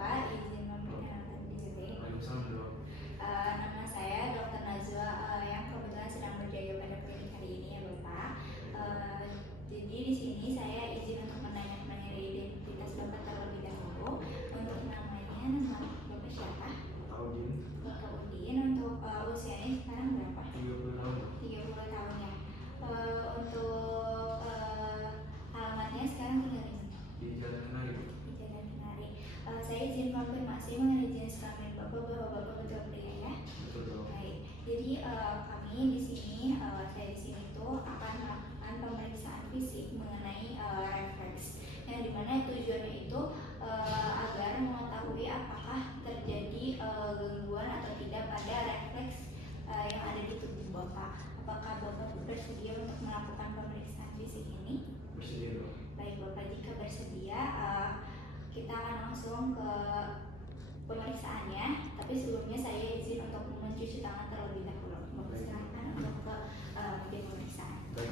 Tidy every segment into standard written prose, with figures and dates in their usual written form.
Bapak, izin memperkenalkan diri. Nama saya Dr. Najwa yang kebetulan sedang berjaga pada klinik hari ini ya Bapak. Jadi di sini saya izin untuk menanyakan identitas Bapak terlebih dahulu. Untuk namanya, nama Bapak siapa? Bapak Udin. Untuk usianya sekarang berapa? 30 tahun. 30 tahun ya. Untuk alamatnya sekarang tinggal di mana? Di Jalan Kenari. Di Jalan Kenari. Saya izin konfirmasi mengenai jenis kelamin Bapak bahwa Bapak betul pria ya. Betul dong. Baik. Jadi kami di sini, saya di sini tuh akan melakukan pemeriksaan fisik mengenai refleks, yang dimana tujuannya itu agar mengetahui apakah terjadi gangguan atau tidak pada refleks yang ada di tubuh Bapak. Apakah Bapak bersedia untuk melakukan pemeriksaan fisik ini? Bersedia dong. Baik Bapak, jika bersedia kita akan langsung ke pemeriksaannya. Tapi sebelumnya saya izin untuk mencuci tangan terlebih dahulu. Bapak silakan untuk ke meja pemeriksaan. Baik.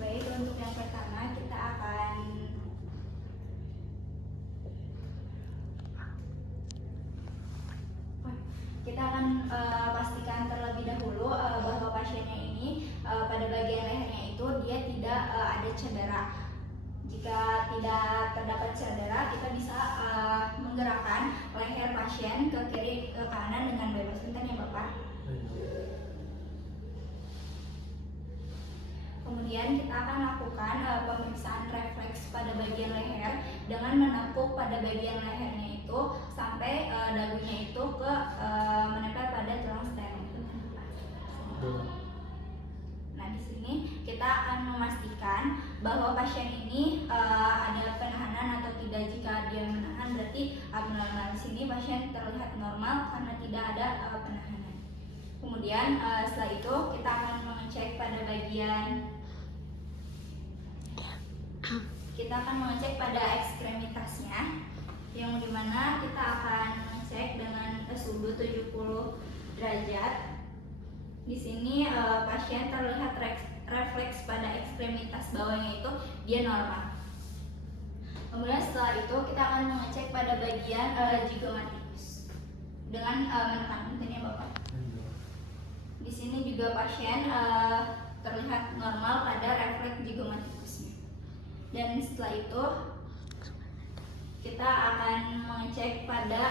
Baik, untuk yang pertama kita akan pastikan terlebih dahulu bahwa pasiennya ini pada bagian lehernya itu dia tidak ada cedera. Jika tidak terdapat cedera, kita bisa menggerakkan leher pasien ke kiri ke kanan dengan bebas. Bentar ya Bapak. Kemudian kita akan lakukan pemeriksaan refleks pada bagian leher dengan menepuk pada bagian lehernya itu sampai dagunya itu ke menempel pada tulang sternum. Nah, di sini kita akan memastikan bahwa pasien ini ada penahanan atau tidak. Jika dia menahan berarti abnormal. Di sini pasien terlihat normal karena tidak ada penahanan. Kemudian setelah itu kita akan mengecek pada ekstremitasnya, yang dimana kita akan mengecek dengan sudut 70 derajat. Di sini pasien terlihat refleks pada ekstremitas bawahnya itu dia normal. Kemudian setelah itu kita akan mengecek pada bagian zygomatikus dengan menekan pentingnya Bapak. Di sini juga pasien terlihat normal pada refleks zygomatikusnya. Dan setelah itu kita akan mengecek pada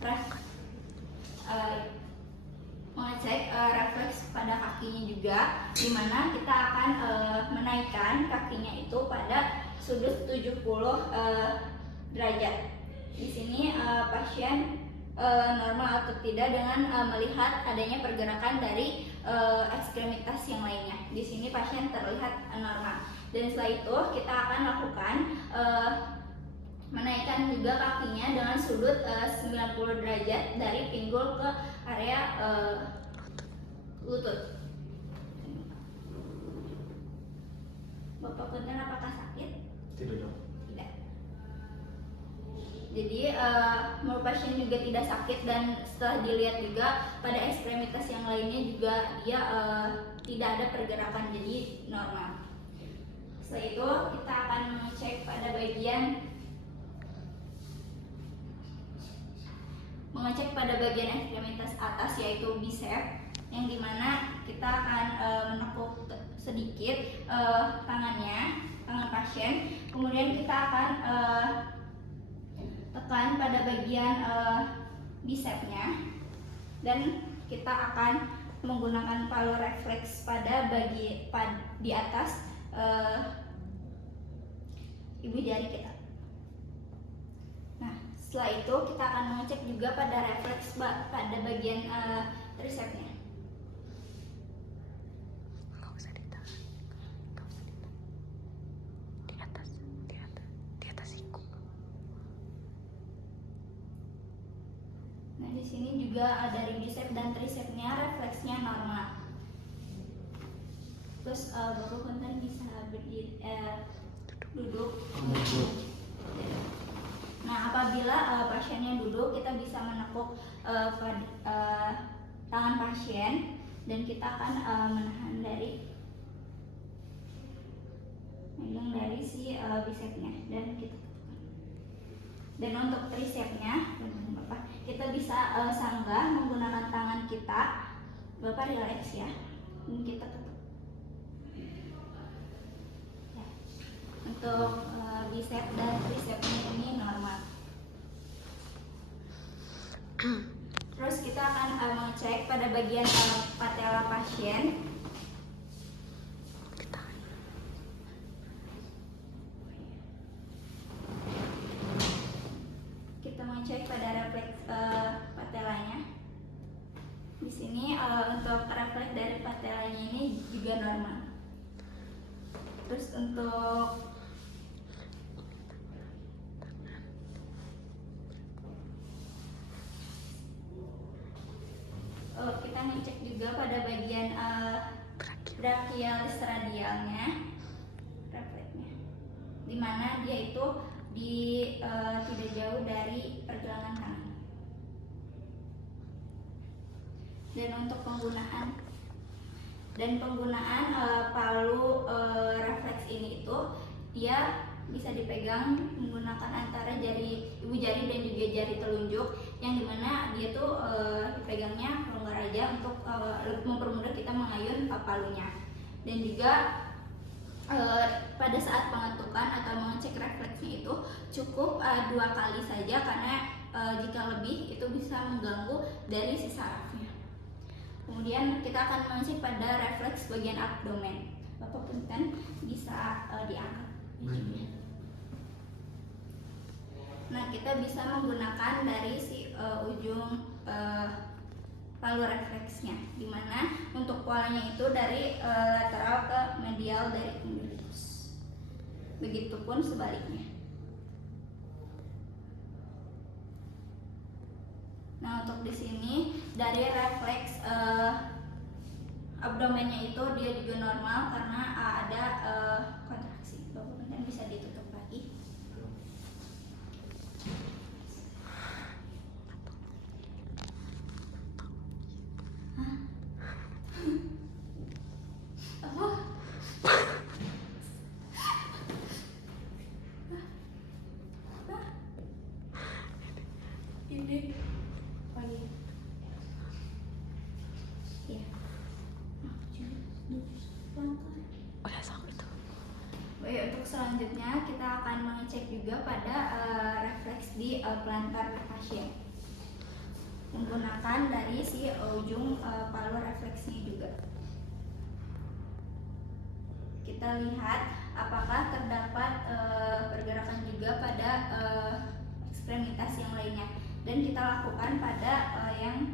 refleks pada kakinya juga, di mana kita akan menaikkan kakinya itu pada sudut 70 derajat. Di sini pasien normal atau tidak dengan melihat adanya pergerakan dari ekstremitas yang lainnya. Di sini pasien terlihat normal. Dan setelah itu kita akan lakukan menaikkan juga kakinya dengan sudut 90 derajat dari pinggul ke area lutut. Bapak Kuntan, apakah sakit? Tidak dong. Tidak. Jadi menurut pasien juga tidak sakit, dan setelah dilihat juga pada ekstremitas yang lainnya juga dia tidak ada pergerakan, jadi normal. Setelah itu kita akan mengecek pada bagian ekstremitas atas, yaitu bicep, yang dimana kita akan menekuk sedikit tangan pasien. Kemudian kita akan tekan pada bagian bicepnya, dan kita akan menggunakan palu refleks di atas ibu jari kita. Nah, setelah itu kita akan mengecek juga pada refleks pada bagian tricepsnya. Nggak usah ditahan. Di atas siku. Nah, di sini juga dari bicep dan tricepsnya refleksnya normal. Terus Bapak Punten bisa berdiri, duduk. Nah, apabila pasiennya duduk, kita bisa menepuk tangan pasien dan kita akan menahan dari si bisepnya dan kita tekan. Dan untuk tricepnya, Bapak, kita bisa sanggah menggunakan tangan kita. Bapak relax ya, dan kita tekan. Ya. Untuk bicep dan tricepnya ini normal. Terus kita akan mengecek pada bagian patella pasien. Kita mengecek pada refleks patelanya. Di sini untuk refleks dari patelanya ini juga normal. Terus untuk kita ngecek juga pada bagian brachialis radialnya, refleksnya, dimana dia itu tidak jauh dari pergelangan tangan. Dan untuk penggunaan palu refleks ini itu dia bisa dipegang menggunakan antara ibu jari dan juga jari telunjuk, yang dimana dia tuh dipegangnya longgar aja untuk mempermudah kita mengayun palunya. Dan juga pada saat pengetukan atau mengecek refleksnya itu cukup 2 kali saja, karena jika lebih itu bisa mengganggu dari si sarafnya. Kemudian kita akan mengecek pada refleks bagian abdomen. Bapak Punten bisa diangkat. Nah, kita bisa menggunakan dari si ujung palu refleksnya, dimana untuk polanya itu dari lateral ke medial dari umbilicus. Begitupun sebaliknya. Nah, untuk di sini dari refleks abdomennya itu dia juga normal karena ada kontraksi. Bapak bisa ditutup lagi. Ini ya. Udah sampai tuh. Baik, untuk selanjutnya kita akan mengecek juga pada refleks di plantar pasien menggunakan dari si ujung palu refleksnya juga. Kita lihat apakah terdapat pergerakan juga pada ekstremitas yang lainnya, dan kita lakukan pada yang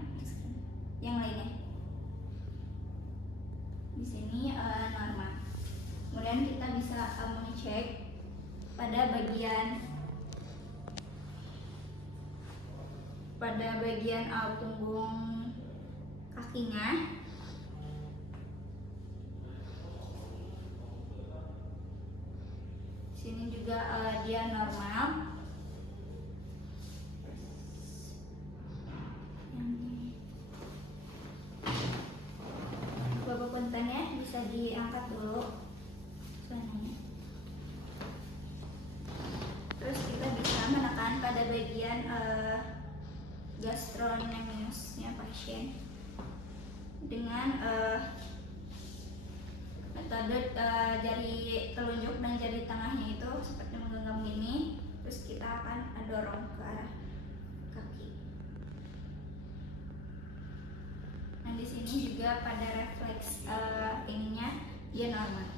lainnya. Di sini normal. Kemudian kita bisa mengecek pada bagian punggung kakinya. Sini juga dia normal. Bapak Punten ya, bisa diangkat dulu celananya. Terus kita bisa menekan pada bagian gastrocnemiusnya pasien dengan metode jari telunjuk dan jari tengahnya itu seperti menggenggam gini. Terus kita akan dorong ke arah kaki. Nah, di sini juga pada refleks ininya dia normal.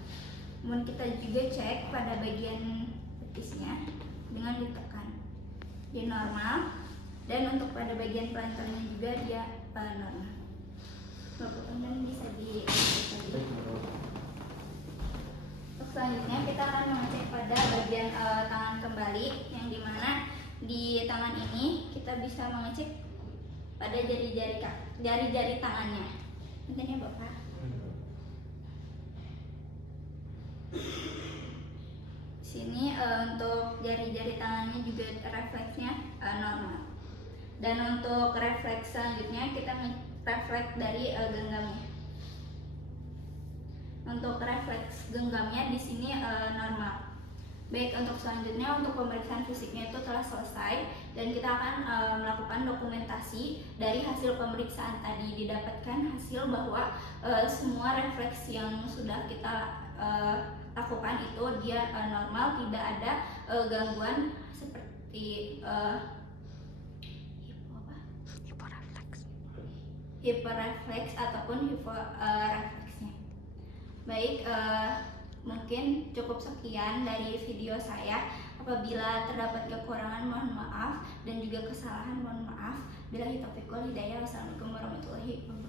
Kemudian kita juga cek pada bagian betisnya dengan ditekan, dia normal. Dan untuk pada bagian plantarnya juga dia normal. Bapak Punten bisa Untuk selanjutnya kita akan mengecek pada bagian tangan kembali, yang dimana di tangan ini kita bisa mengecek pada jari-jari tangannya. Bentar ya Bapak. sini untuk jari-jari tangannya juga refleksnya normal. Dan untuk refleks selanjutnya kita refleks dari genggamnya. Untuk refleks genggamnya di sini normal. Baik, untuk selanjutnya untuk pemeriksaan fisiknya itu telah selesai dan kita akan melakukan dokumentasi dari hasil pemeriksaan tadi. Didapatkan hasil bahwa semua refleks yang sudah kita lakukan itu dia normal, tidak ada gangguan seperti hiperrefleks ataupun hiporefleksnya. Baik, mungkin cukup sekian dari video saya. Apabila terdapat kekurangan mohon maaf dan juga kesalahan mohon maaf. Billahi taufiq wal hidayah. Wassalamualaikum warahmatullahi wabarakatuh.